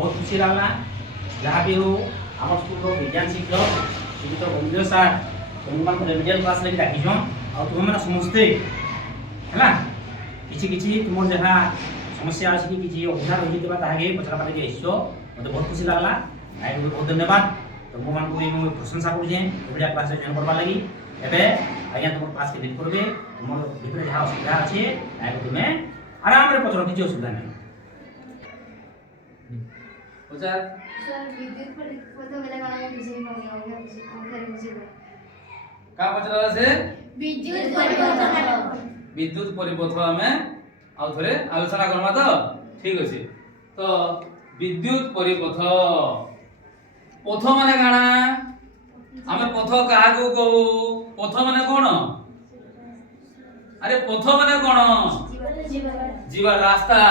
बहुत खुशी लगला जहाँ भी हो आम स्कूल विज्ञान शिक्षक श्रीयुक्त गोविंद सार तुम रेमेडियल क्लास लगे डाकिछन आ तुम मैंने समस्ते है किसी किसी तुम जहाँ समस्या अच्छी किसी अवधा रही ताकि पचरा पारे आस मत बहुत खुशी लगला आई बहुत धन्यवाद तुम मैं प्रशंसा करुचे एभलिया क्लास जॉइन करवा लगी एवं आज्ञा तुम क्लास के लीड करेंगे तुम भितर जहाँ असुविधा अच्छे तुम्हें आराम से पचर किसी असुविधा नहीं विद्युत परिपथ आमे आउ थरे आलोचना करमा तो ठीक अछि तो विद्युत परिपथ पथ माने काना आमे पथ काहा को कहू पथ माने कोन अरे पथ माने कोन जीवा रास्ता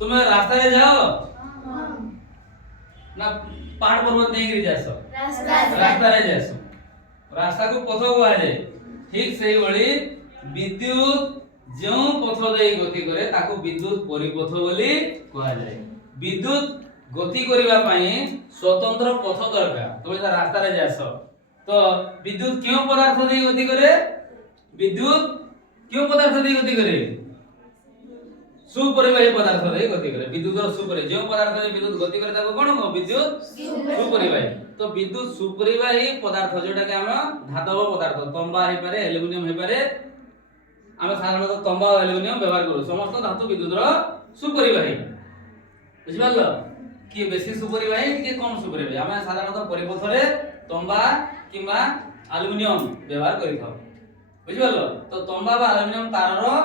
तुम रास्ता रे जाओ ना पहाड़ पर्वत नहीं गिरी जासो रास्ता रे जासो रास्ता को पथ को आजे ठीक सही बळी विद्युत जो पथ दे गति करे ताको विद्युत परिपथ बोली कहा जाए विद्युत गति करिबा पई स्वतंत्र पथ दरकार तुम जे रास्ता रे जासो तो विद्युत क्यों पदार्थ दे गति करे विद्युत क्यों पदार्थ दे गति करे सुपरिवाही पदार्थ रे गति करे विद्युत रो सुपरिवाही जो पदार्थ रे विद्युत गति करे ताको कोन हो विद्युत सुपरिवाही तो विद्युत सुपरिवाही पदार्थ जोटा के हम धातव पदार्थ तंबा हे पारे एल्युमिनियम हे पारे हम साधारणतः तंबा और एल्युमिनियम व्यवहार करू समस्त धातु विद्युत रो सुपरिवाही बुझिबाल कि बेसी सुपरिवाही कि कम सुपरिवाही हम साधारणतः परिपथ रे तंबा किबा एल्युमिनियम व्यवहार करि थाउ बुझिबाल तो तंबा बा एल्युमिनियम तार रो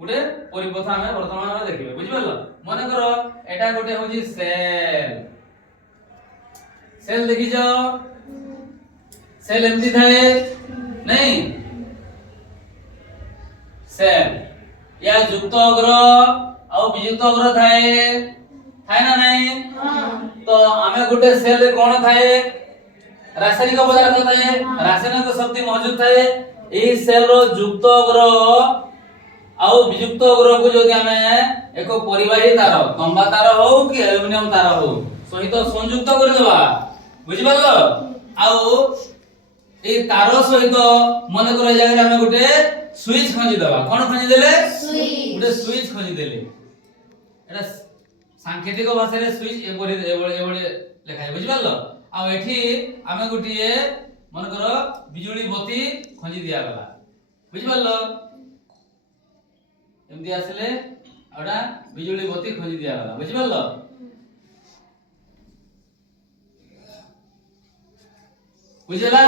गुटे परिपथ हमें वर्तमान में देखिबे बुझिबल माने करो एटा गुटे होजी सेल सेल देखि जाओ सेल एमती थाए नहीं सेल या युक्त अग्र और वियुक्त अग्र थाए थाए ना नहीं तो हमें गुटे सेल रे कोन थाए रासायनिक पदार्थ थाए रासायनिक शक्ति मौजूद थाए एही सेल रो युक्त अग्र आउ वियुक्त अग्र को जदि हमें एक परिवाही तार तंबा तार हो कि एल्युमिनियम तार हो सहित संयुक्त कर देबा बुझि पालो आउ ए तार सहित मन कर जागा हमें गुटे स्विच खंजी देबा कोन खंजी देले गुटे स्विच खंजी देले एटा सांकेतिक भाषा रे स्विच एबोले लिखा है बुझि पालो आ एठी हमें गुटिए मन कर बिजुली बत्ती खंजी दिया गला बुझि पालो एमदी आसले आडा बिजुली बत्ती खंजी दिया गला बुझि पालो बुझला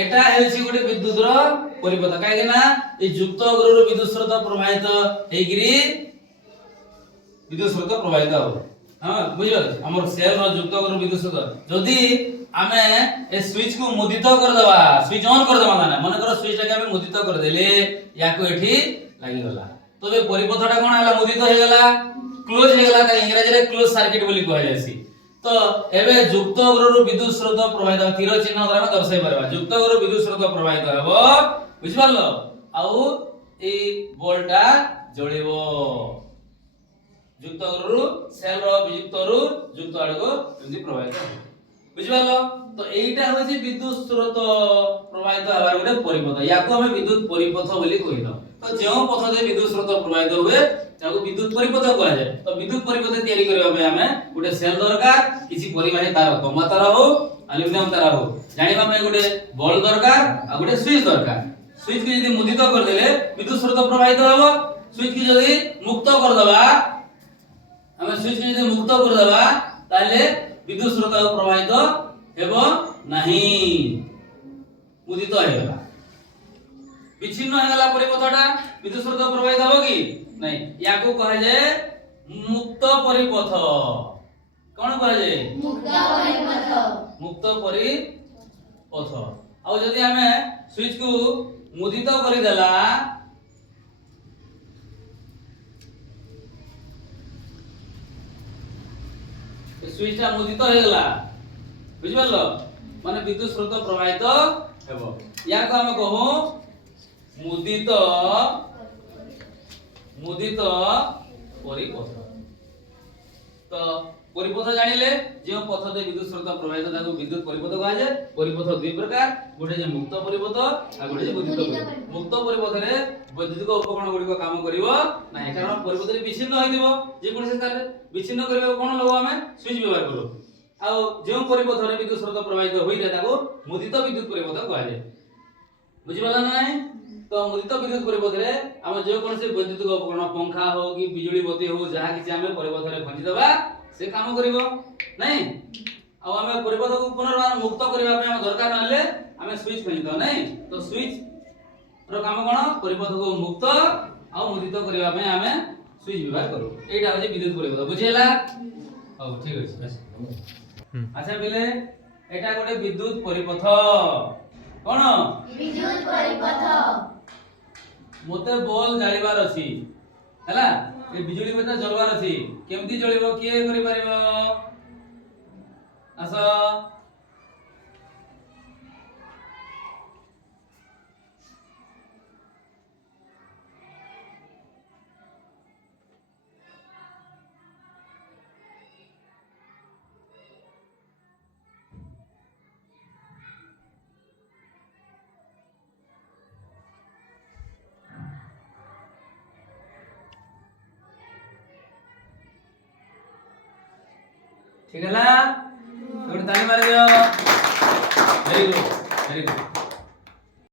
एटा हेछि गोटे विद्युत रो परिपथ काहे ना ए युक्त अग्र रो विद्युत स्रोत प्रवाहित हेगिरी विद्युत स्रोत प्रवाहित हो हां बुझियो हमर सेल रो युक्त अग्र विद्युत स्रोत जदी आमे ए स्विच को मुदित कर देबा स्विच ऑन कर देबा ना मन करो स्विच के हमें मुदित कर देले याको एठी लागि गला तो बे परिपथटा कोन हला मुदित हो गेला क्लोज हो गेला का इंग्रजी रे क्लोज सर्किट बोली कहै जायसी तो एबे युक्त अग्र रो विद्युत स्रोत प्रवाहित तीर चिन्ह द्वारा दर्शाई परबा युक्त अग्र विद्युत स्रोत प्रवाहित हबो बुझि पालो आउ ए बॉलटा जळिबो युक्त अग्र रो सेल रो वियुक्त रो युक्त आड़ को एमि प्रवाहित हो बुझि पालो तो एटा होछि विद्युत स्रोत प्रवाहित हबार गोटे परिपथ याको हमें विद्युत परिपथ बोली कहिदो तो जो पथ दे विद्युत स्रोत प्रवाहित हुए ताको विद्युत परिपथ कहै जाय तो विद्युत परिपथ तयारी करबा पे हमें गुटे सेल दरकार किछि परिवाही तार तंबा तार हो एल्युमिनियम तार हो जानिबा में गुटे बॉल दरकार आ गुटे स्विच दरकार स्विच के यदि मुदित कर देले विद्युत स्रोत प्रवाहित हबो स्विच के यदि मुक्त कर दबा हमें स्विच के यदि मुक्त कर दबा ताले विद्युत स्रोत प्रवाहित हेबो नहीं मुदित हेबा विच्छिन्न हो गला परिपथटा विद्युत स्रोत प्रवाहित हो कि नहीं याको कहे जाय मुक्त परिपथ कोन कहे जाय मुक्त परिपथ आ जदी हमें स्विच को मुदित करि देला स्विच टा मुदित हो गला बुझि पालो माने विद्युत स्रोत प्रवाहित हेबो याको हम कहू मुदित मुदित परिपथ तो তো পরিপথ জানিলে যে পথ দিয়ে বিদ্যুৎ স্রোত প্রবাহিত তাকে বিদ্যুৎ পরিপথ কুহাযাଏ। পরিপথ দুই প্রকার, গোটে যে মুক্ত পরিপথ আর গোটে যে বৈদ্যুতিক পরিপথ। মুক্ত পরিপথরে বৈদ্যুতিক উপকরণ গুড়িক কাম করিব নাই, কারণ পরিপথরে বিচ্ছিন্ন হইতিব। যে কোনসি স্থানে বিচ্ছিন্ন করিবা কোন লব আমি সুইচ ব্যবহার কरू। ଆଉ ଯେଉଁ ପରିପଥରେ ବିଦ୍ୟୁତ ସ୍ରୋତ ପ୍ରବାହିତ ହୋଇଥାଏ ତାକୁ ମୁଦିତ ବିଦ୍ୟୁତ ପରିପଥ କୁହାଯାଏ। ବୁଝିପାରିଲ ନା ନାହିଁ? ତ ମୁଦିତ ବିଦ୍ୟୁତ ପରିପଥରେ ଆମେ ଯେ କୌଣସି ବୈଦ୍ୟୁତିକ ଉପକରଣ ପଙ୍ଖା ହଉ କି ବିଜୁଳି ବତୀ ହଉ ଯାହା କିଛି ଆମେ ପରିପଥରେ ଖଞ୍ଜି ଦେବା ସେ କାମ କରିବ ନାହିଁ। ଆଉ ଆମେ ପରିପଥକୁ ପୁନର୍ବାର ମୁକ୍ତ କରିବା ପାଇଁ ଆମେ ଦରକାର ନହେଲେ ଆମେ ସୁଇଚ ଖଞ୍ଜିଦେବା ନାହିଁ। ତ ସୁଇଚ ର କାମ କ'ଣ? ପରିପଥକୁ ମୁକ୍ତ ଆଉ ମୁଦିତ କରିବା ପାଇଁ ଆମେ ସୁଇଚ ବ୍ୟବହାର କରୁ। ଏଇଟା ହେଉଛି ବିଦ୍ୟୁତ ପରିପଥ। ବୁଝିହେଲା? ହଉ ଠିକ ଅଛି। আচ্ছা বেলে এটা গোটে বিদ্যুৎ পরিপথ। কোন বিদ্যুৎ পরিপথ। মতে বল জালিবার ଅଛି ହେଲା, ଏ ବିଜୁଳି ବତି ଜଳବାର ଅଛି। କେମିତି ଜଳିବ କିଏ କରି ପାରିବ? ଆସ ঠিক ହେଲା? ଗୋଟେ ତାଳି ମାରି ଦିଅ। Very good very good.